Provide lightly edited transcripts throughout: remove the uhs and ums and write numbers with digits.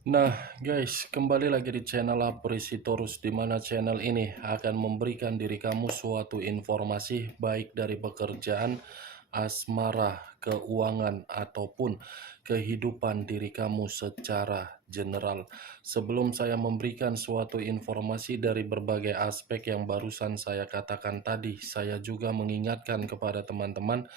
Nah, guys, kembali lagi di channel Apresitorus, di mana channel ini akan memberikan diri kamu suatu informasi baik dari pekerjaan, asmara, keuangan, ataupun kehidupan diri kamu secara general. Sebelum saya memberikan suatu informasi dari berbagai aspek yang barusan saya katakan tadi, saya juga mengingatkan kepada teman-teman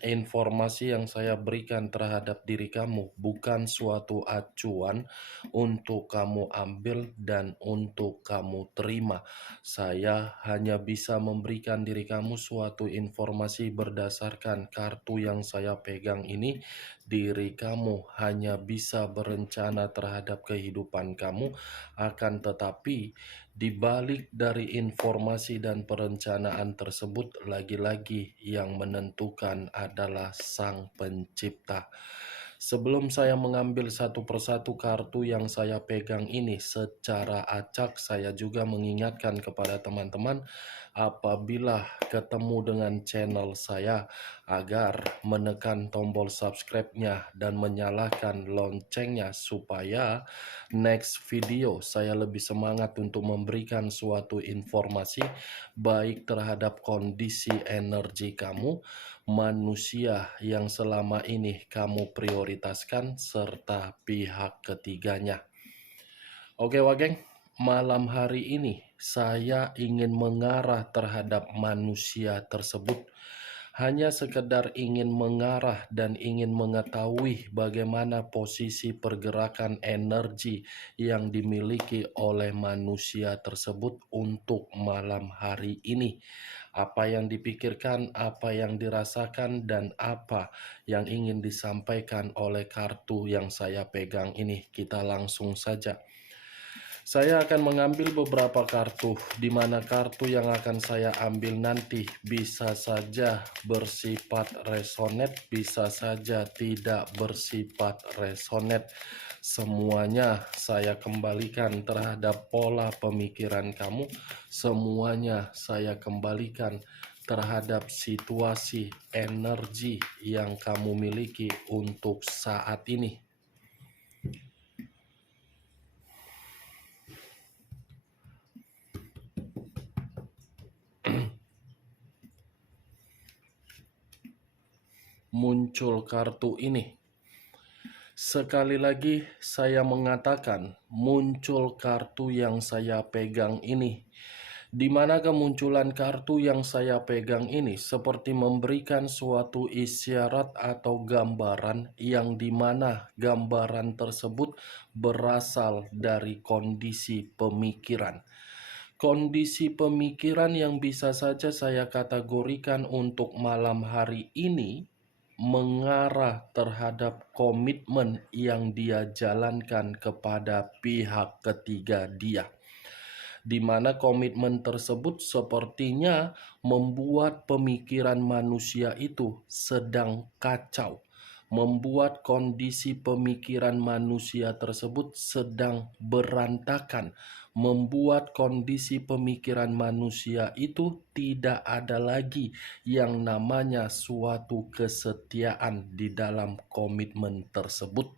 informasi yang saya berikan terhadap diri kamu bukan suatu acuan untuk kamu ambil dan untuk kamu terima. Saya hanya bisa memberikan diri kamu suatu informasi berdasarkan kartu yang saya pegang ini. Diri kamu hanya bisa berencana terhadap kehidupan kamu, akan tetapi di balik dari informasi dan perencanaan tersebut, lagi-lagi yang menentukan adalah Sang Pencipta. Sebelum saya mengambil satu persatu kartu yang saya pegang ini secara acak, saya juga mengingatkan kepada teman-teman apabila ketemu dengan channel saya agar menekan tombol subscribe-nya dan menyalakan loncengnya supaya next video saya lebih semangat untuk memberikan suatu informasi baik terhadap kondisi energi kamu, manusia yang selama ini kamu prioritaskan, serta pihak ketiganya. Oke Wageng, malam hari ini saya ingin mengarah terhadap manusia tersebut. Hanya sekedar ingin mengarah dan ingin mengetahui bagaimana posisi pergerakan energi yang dimiliki oleh manusia tersebut untuk malam hari ini. Apa yang dipikirkan, apa yang dirasakan, dan apa yang ingin disampaikan oleh kartu yang saya pegang ini. Kita langsung saja. Saya akan mengambil beberapa kartu, di mana kartu yang akan saya ambil nanti bisa saja bersifat resonate, bisa saja tidak bersifat resonate. Semuanya saya kembalikan terhadap pola pemikiran kamu, semuanya saya kembalikan terhadap situasi energi yang kamu miliki untuk saat ini. Muncul kartu ini. Sekali lagi saya mengatakan muncul kartu yang saya pegang ini. Di mana kemunculan kartu yang saya pegang ini seperti memberikan suatu isyarat atau gambaran yang dimana gambaran tersebut berasal dari kondisi pemikiran. Kondisi pemikiran yang bisa saja saya kategorikan untuk malam hari ini mengarah terhadap komitmen yang dia jalankan kepada pihak ketiga dia, di mana komitmen tersebut sepertinya membuat pemikiran manusia itu sedang kacau, membuat kondisi pemikiran manusia tersebut sedang berantakan, membuat kondisi pemikiran manusia itu tidak ada lagi yang namanya suatu kesetiaan di dalam komitmen tersebut.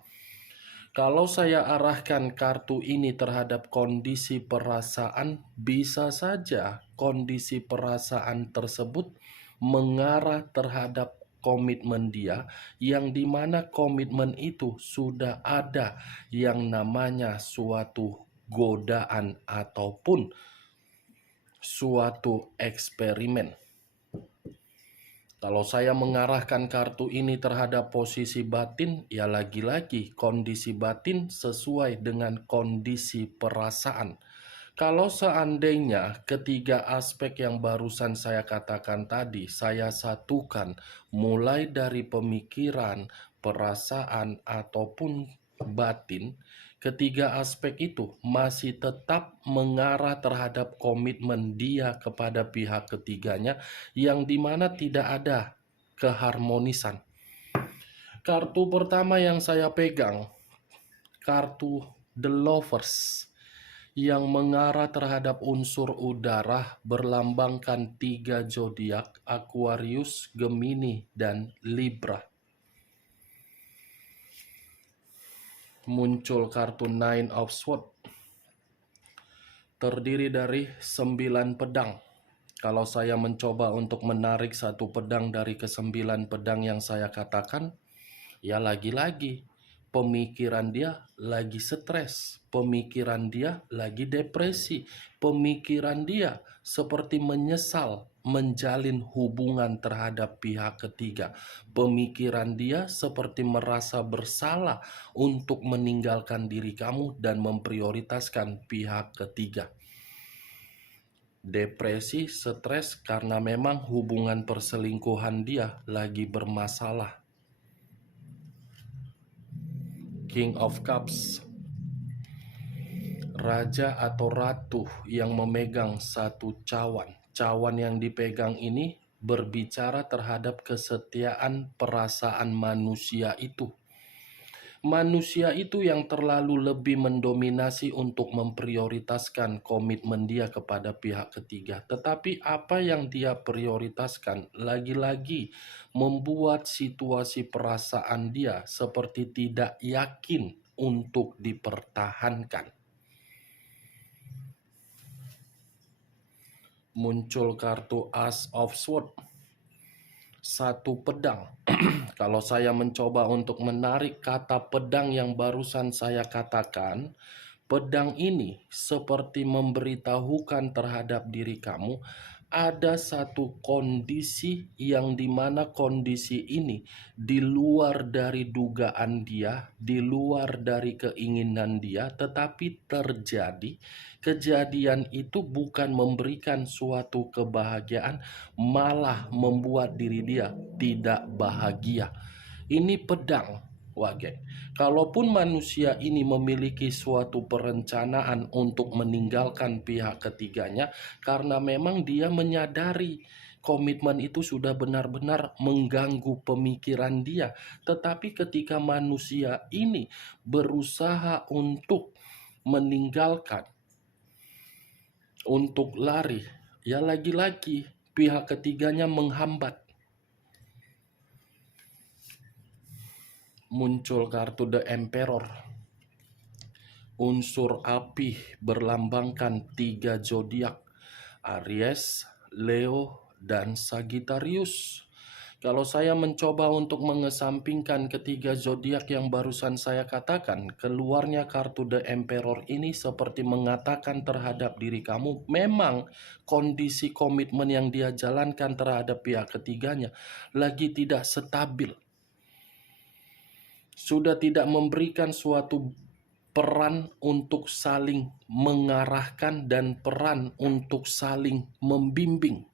Kalau saya arahkan kartu ini terhadap kondisi perasaan, bisa saja kondisi perasaan tersebut mengarah terhadap komitmen dia, yang dimana komitmen itu sudah ada yang namanya suatu godaan ataupun suatu eksperimen. Kalau saya mengarahkan kartu ini terhadap posisi batin, ya lagi-lagi kondisi batin sesuai dengan kondisi perasaan. Kalau seandainya ketiga aspek yang barusan saya katakan tadi, saya satukan mulai dari pemikiran, perasaan, ataupun batin, ketiga aspek itu masih tetap mengarah terhadap komitmen dia kepada pihak ketiganya, yang dimana tidak ada keharmonisan. Kartu pertama yang saya pegang, kartu The Lovers, yang mengarah terhadap unsur udara, berlambangkan 3 zodiak: Aquarius, Gemini, dan Libra. Muncul kartu Nine of Swords, terdiri dari 9 pedang. Kalau saya mencoba untuk menarik satu pedang dari ke-9 pedang yang saya katakan, ya lagi-lagi pemikiran dia lagi stres, pemikiran dia lagi depresi, pemikiran dia seperti menyesal menjalin hubungan terhadap pihak ketiga. Pemikiran dia seperti merasa bersalah untuk meninggalkan diri kamu dan memprioritaskan pihak ketiga. Depresi, stres karena memang hubungan perselingkuhan dia lagi bermasalah. King of Cups, raja atau ratu yang memegang satu cawan. Cawan yang dipegang ini berbicara terhadap kesetiaan perasaan manusia itu. Manusia itu yang terlalu lebih mendominasi untuk memprioritaskan komitmen dia kepada pihak ketiga. Tetapi apa yang dia prioritaskan lagi-lagi membuat situasi perasaan dia seperti tidak yakin untuk dipertahankan. Muncul kartu Ace of Swords, satu pedang. Kalau saya mencoba untuk menarik kata pedang yang barusan saya katakan, pedang ini seperti memberitahukan terhadap diri kamu ada satu kondisi yang dimana kondisi ini di luar dari dugaan dia, di luar dari keinginan dia, tetapi terjadi. Kejadian itu bukan memberikan suatu kebahagiaan, malah membuat diri dia tidak bahagia. Ini pedang, Wage. Kalaupun manusia ini memiliki suatu perencanaan untuk meninggalkan pihak ketiganya, karena memang dia menyadari komitmen itu sudah benar-benar mengganggu pemikiran dia. Tetapi ketika manusia ini berusaha untuk meninggalkan, untuk lari, ya lagi-lagi pihak ketiganya menghambat. Muncul kartu The Emperor, unsur api berlambangkan 3 zodiak, Aries, Leo, dan Sagittarius. Kalau saya mencoba untuk mengesampingkan ketiga zodiak yang barusan saya katakan, keluarnya kartu The Emperor ini seperti mengatakan terhadap diri kamu, memang kondisi komitmen yang dia jalankan terhadap pihak ketiganya lagi tidak stabil. Sudah tidak memberikan suatu peran untuk saling mengarahkan dan peran untuk saling membimbing.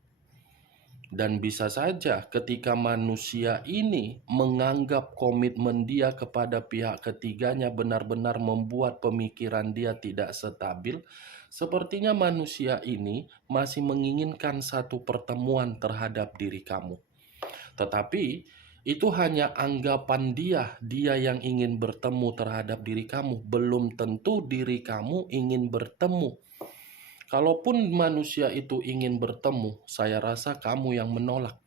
Dan bisa saja ketika manusia ini menganggap komitmen dia kepada pihak ketiganya benar-benar membuat pemikiran dia tidak stabil, sepertinya manusia ini masih menginginkan satu pertemuan terhadap diri kamu. Tetapi itu hanya anggapan dia yang ingin bertemu terhadap diri kamu. Belum tentu diri kamu ingin bertemu. Kalaupun manusia itu ingin bertemu, saya rasa kamu yang menolak.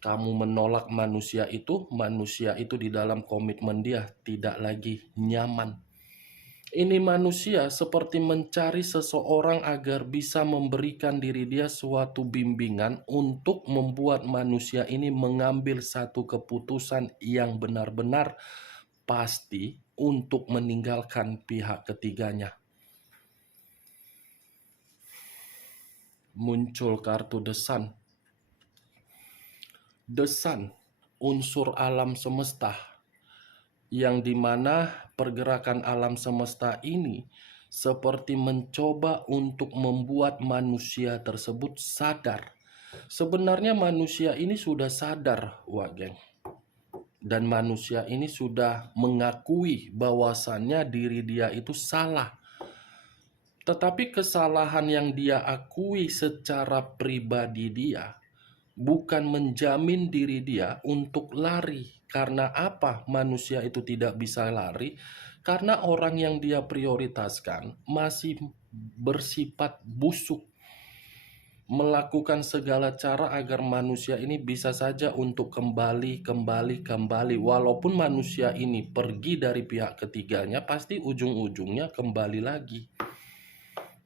Kamu menolak manusia itu di dalam komitmen dia tidak lagi nyaman. Ini manusia seperti mencari seseorang agar bisa memberikan diri dia suatu bimbingan untuk membuat manusia ini mengambil satu keputusan yang benar-benar pasti untuk meninggalkan pihak ketiganya. Muncul kartu The Sun. The Sun, unsur alam semesta, yang dimana pergerakan alam semesta ini seperti mencoba untuk membuat manusia tersebut sadar. Sebenarnya manusia ini sudah sadar, Wageng. Dan manusia ini sudah mengakui bahwasannya diri dia itu salah. Tetapi kesalahan yang dia akui secara pribadi dia bukan menjamin diri dia untuk lari. Karena apa manusia itu tidak bisa lari? Karena orang yang dia prioritaskan masih bersifat busuk, melakukan segala cara agar manusia ini bisa saja untuk kembali. Walaupun manusia ini pergi dari pihak ketiganya, pasti ujung-ujungnya kembali lagi.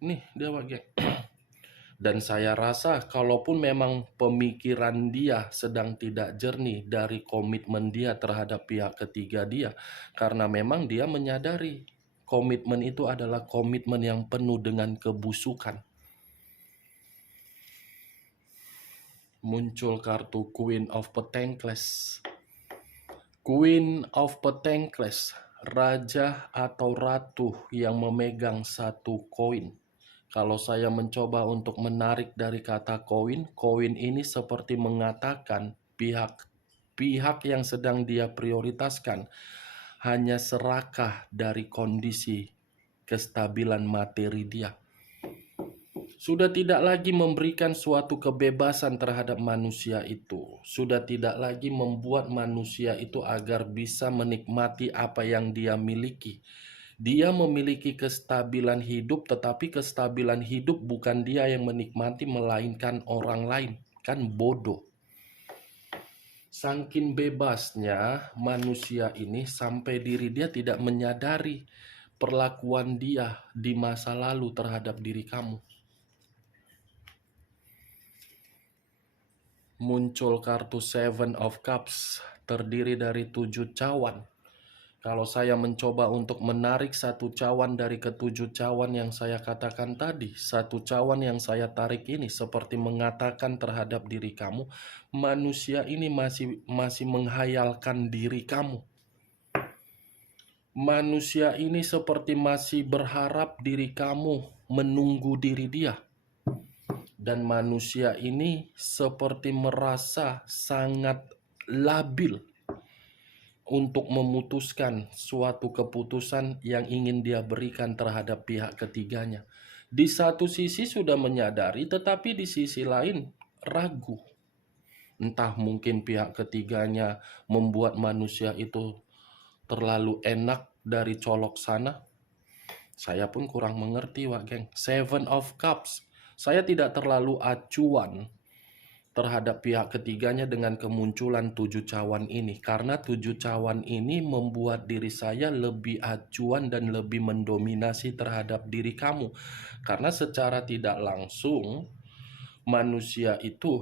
Nih dia bagian. Dan saya rasa kalaupun memang pemikiran dia sedang tidak jernih dari komitmen dia terhadap pihak ketiga dia, karena memang dia menyadari komitmen itu adalah komitmen yang penuh dengan kebusukan. Muncul kartu Queen of Pentacles. Queen of Pentacles, raja atau ratu yang memegang satu koin. Kalau saya mencoba untuk menarik dari kata koin, koin ini seperti mengatakan pihak yang sedang dia prioritaskan hanya serakah dari kondisi kestabilan materi dia. Sudah tidak lagi memberikan suatu kebebasan terhadap manusia itu. Sudah tidak lagi membuat manusia itu agar bisa menikmati apa yang dia miliki. Dia memiliki kestabilan hidup, tetapi kestabilan hidup bukan dia yang menikmati, melainkan orang lain. Kan bodoh. Saking bebasnya manusia ini sampai diri dia tidak menyadari perlakuan dia di masa lalu terhadap diri kamu. Muncul kartu Seven of Cups, terdiri dari 7 cawan. Kalau saya mencoba untuk menarik satu cawan dari ketujuh cawan yang saya katakan tadi, satu cawan yang saya tarik ini seperti mengatakan terhadap diri kamu, manusia ini masih menghayalkan diri kamu. Manusia ini seperti masih berharap diri kamu menunggu diri dia. Dan manusia ini seperti merasa sangat labil untuk memutuskan suatu keputusan yang ingin dia berikan terhadap pihak ketiganya. Di satu sisi sudah menyadari, tetapi di sisi lain ragu. Entah mungkin pihak ketiganya membuat manusia itu terlalu enak dari colok sana. Saya pun kurang mengerti, Wak Geng. Seven of Cups. Saya tidak terlalu acuan terhadap pihak ketiganya dengan kemunculan 7 cawan ini. Karena 7 cawan ini membuat diri saya lebih acuan dan lebih mendominasi terhadap diri kamu. Karena secara tidak langsung, manusia itu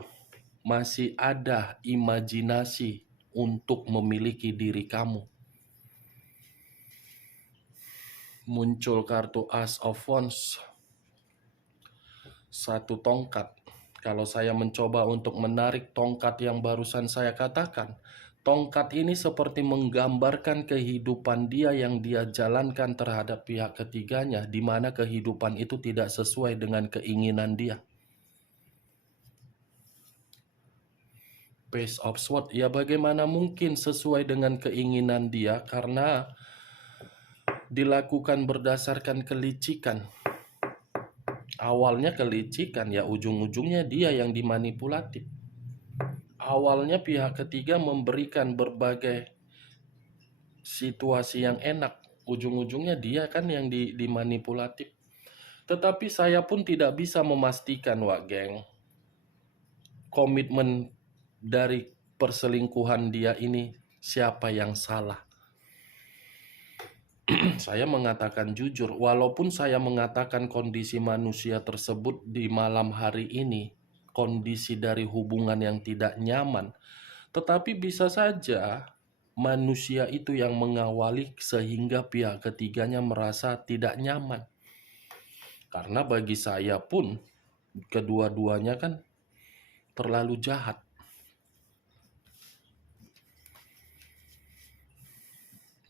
masih ada imajinasi untuk memiliki diri kamu. Muncul kartu Ace of Wands, satu tongkat. Kalau saya mencoba untuk menarik tongkat yang barusan saya katakan, tongkat ini seperti menggambarkan kehidupan dia yang dia jalankan terhadap pihak ketiganya, di mana kehidupan itu tidak sesuai dengan keinginan dia. Page of Swords, ya bagaimana mungkin sesuai dengan keinginan dia, karena dilakukan berdasarkan kelicikan. Awalnya kelicikan, ya ujung-ujungnya dia yang dimanipulatif. Awalnya pihak ketiga memberikan berbagai situasi yang enak, ujung-ujungnya dia kan yang dimanipulatif. Tetapi saya pun tidak bisa memastikan, Wak Geng, komitmen dari perselingkuhan dia ini siapa yang salah. Saya mengatakan jujur, walaupun saya mengatakan kondisi manusia tersebut di malam hari ini, kondisi dari hubungan yang tidak nyaman, tetapi bisa saja manusia itu yang mengawali sehingga pihak ketiganya merasa tidak nyaman. Karena bagi saya pun kedua-duanya kan terlalu jahat.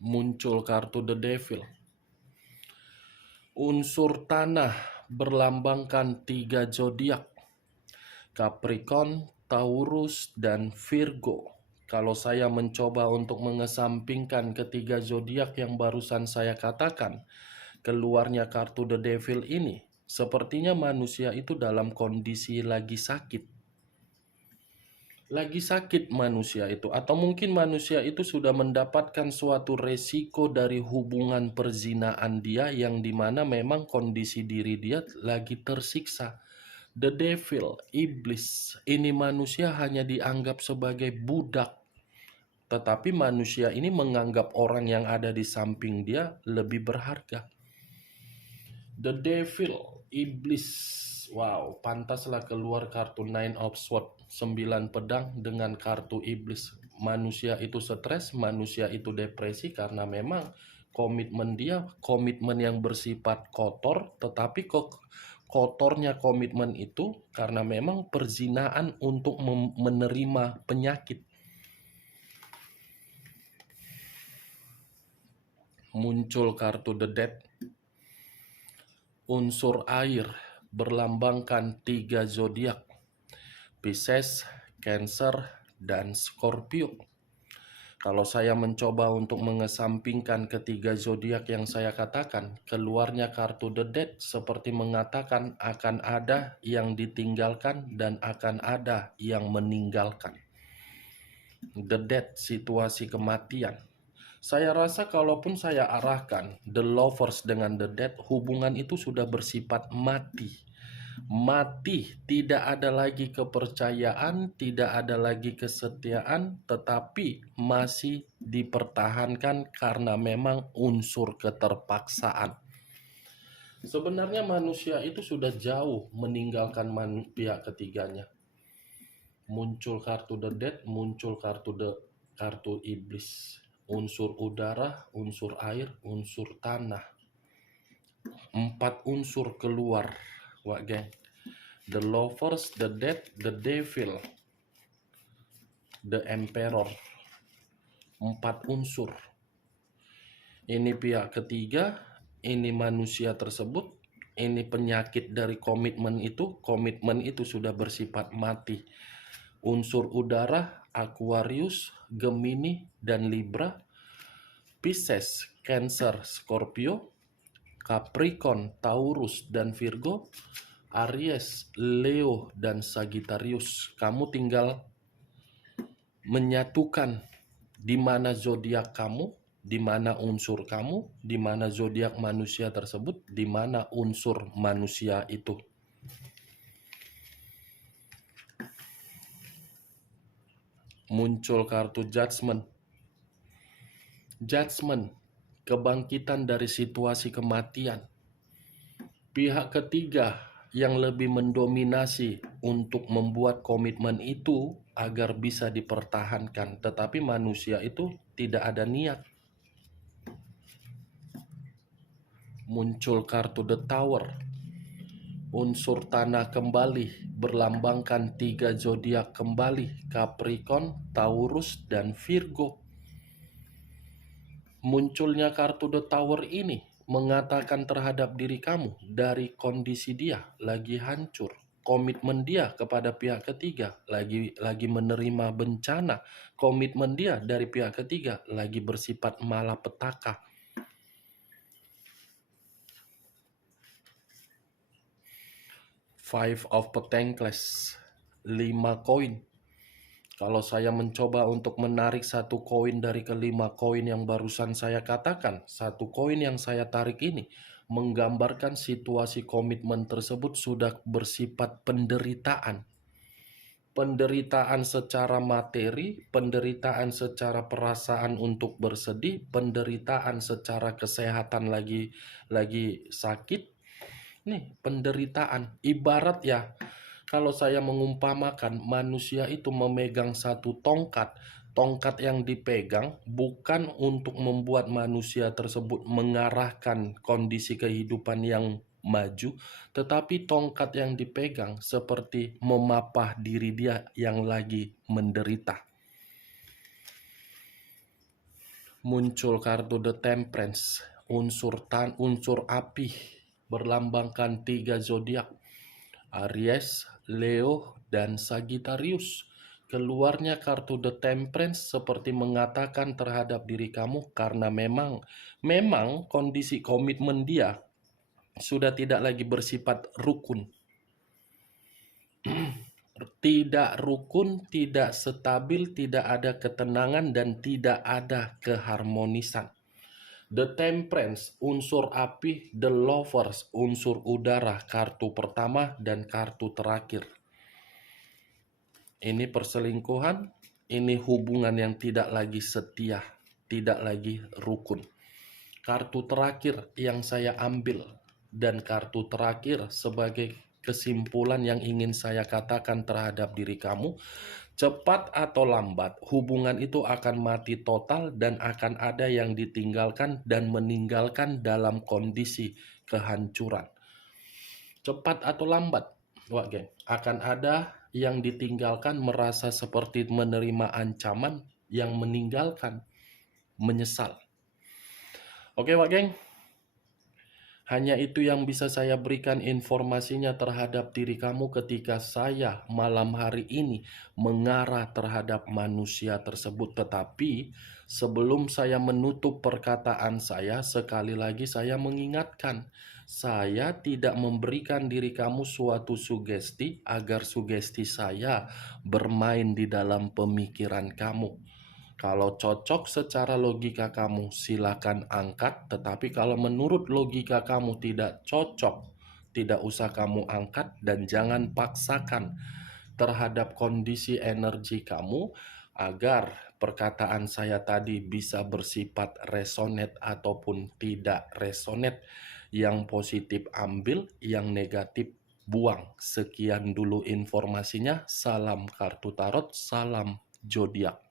Muncul kartu The Devil. Unsur tanah berlambangkan 3 zodiak, Capricorn, Taurus, dan Virgo. Kalau saya mencoba untuk mengesampingkan ketiga zodiak yang barusan saya katakan, keluarnya kartu The Devil ini, sepertinya manusia itu dalam kondisi lagi sakit. Lagi sakit manusia itu, atau mungkin manusia itu sudah mendapatkan suatu resiko dari hubungan perzinaan dia, yang dimana memang kondisi diri dia lagi tersiksa. The devil, iblis. Ini manusia hanya dianggap sebagai budak. Tetapi manusia ini menganggap orang yang ada di samping dia lebih berharga. The devil, iblis. Wow, pantaslah keluar kartu Nine of Swords, 9 pedang dengan kartu iblis. Manusia itu stres, manusia itu depresi karena memang komitmen dia, komitmen yang bersifat kotor, tetapi kok kotornya komitmen itu karena memang perzinaan untuk menerima penyakit. Muncul kartu The Death. Unsur air berlambangkan 3 zodiak, Pisces, Cancer, dan Scorpio. Kalau saya mencoba untuk mengesampingkan ketiga zodiak yang saya katakan, keluarnya kartu The Death seperti mengatakan akan ada yang ditinggalkan dan akan ada yang meninggalkan. The Death, situasi kematian. Saya rasa kalaupun saya arahkan The Lovers dengan The Death, hubungan itu sudah bersifat mati. Mati, tidak ada lagi kepercayaan, tidak ada lagi kesetiaan, tetapi masih dipertahankan karena memang unsur keterpaksaan. Sebenarnya manusia itu sudah jauh meninggalkan pihak ketiganya. Muncul kartu The Death, muncul kartu iblis. Unsur udara, unsur air, unsur tanah. 4 unsur keluar, wak geng. The Lovers, The Death, The Devil, The Emperor. 4 unsur. Ini pihak ketiga, ini manusia tersebut, ini penyakit dari komitmen itu sudah bersifat mati. Unsur udara, Aquarius, Gemini, dan Libra. Pisces, Cancer, Scorpio. Capricorn, Taurus, dan Virgo. Aries, Leo, dan Sagittarius. Kamu tinggal menyatukan di mana zodiak kamu, di mana unsur kamu, di mana zodiak manusia tersebut, di mana unsur manusia itu. Muncul kartu Judgment. Judgment, kebangkitan dari situasi kematian. Pihak ketiga yang lebih mendominasi untuk membuat komitmen itu agar bisa dipertahankan, tetapi manusia itu tidak ada niat. Muncul kartu The Tower. Unsur tanah kembali, berlambangkan 3 zodiak kembali, Capricorn, Taurus, dan Virgo. Munculnya kartu The Tower ini mengatakan terhadap diri kamu dari kondisi dia lagi hancur. Komitmen dia kepada pihak ketiga lagi menerima bencana. Komitmen dia dari pihak ketiga lagi bersifat malapetaka. Five of Pentacles, 5 koin. Kalau saya mencoba untuk menarik 1 koin dari ke-5 koin yang barusan saya katakan, 1 koin yang saya tarik ini menggambarkan situasi komitmen tersebut sudah bersifat penderitaan. Penderitaan secara materi, penderitaan secara perasaan untuk bersedih, penderitaan secara kesehatan lagi sakit. Nih, penderitaan. Ibarat ya, kalau saya mengumpamakan manusia itu memegang 1 tongkat. Tongkat yang dipegang bukan untuk membuat manusia tersebut mengarahkan kondisi kehidupan yang maju, tetapi tongkat yang dipegang seperti memapah diri dia yang lagi menderita. Muncul kartu The Temperance, unsur api, berlambangkan 3 zodiak, Aries, Leo, dan Sagittarius. Keluarnya kartu The Temperance seperti mengatakan terhadap diri kamu karena memang kondisi komitmen dia sudah tidak lagi bersifat rukun. Tidak rukun, tidak stabil, tidak ada ketenangan, dan tidak ada keharmonisan. The Temperance, unsur api. The Lovers, unsur udara, kartu pertama dan kartu terakhir. Ini perselingkuhan, ini hubungan yang tidak lagi setia, tidak lagi rukun. Kartu terakhir yang saya ambil dan kartu terakhir sebagai kesimpulan yang ingin saya katakan terhadap diri kamu, cepat atau lambat hubungan itu akan mati total dan akan ada yang ditinggalkan dan meninggalkan dalam kondisi kehancuran. Cepat atau lambat, Wak geng, akan ada yang ditinggalkan merasa seperti menerima ancaman, yang meninggalkan menyesal. Oke Wak geng, hanya itu yang bisa saya berikan informasinya terhadap diri kamu ketika saya malam hari ini mengarah terhadap manusia tersebut. Tetapi sebelum saya menutup perkataan saya, sekali lagi saya mengingatkan, saya tidak memberikan diri kamu suatu sugesti agar sugesti saya bermain di dalam pemikiran kamu. Kalau cocok secara logika kamu, silakan angkat. Tetapi kalau menurut logika kamu tidak cocok, tidak usah kamu angkat dan jangan paksakan terhadap kondisi energi kamu agar perkataan saya tadi bisa bersifat resonate ataupun tidak resonate. Yang positif ambil, yang negatif buang. Sekian dulu informasinya. Salam kartu tarot, salam zodiak.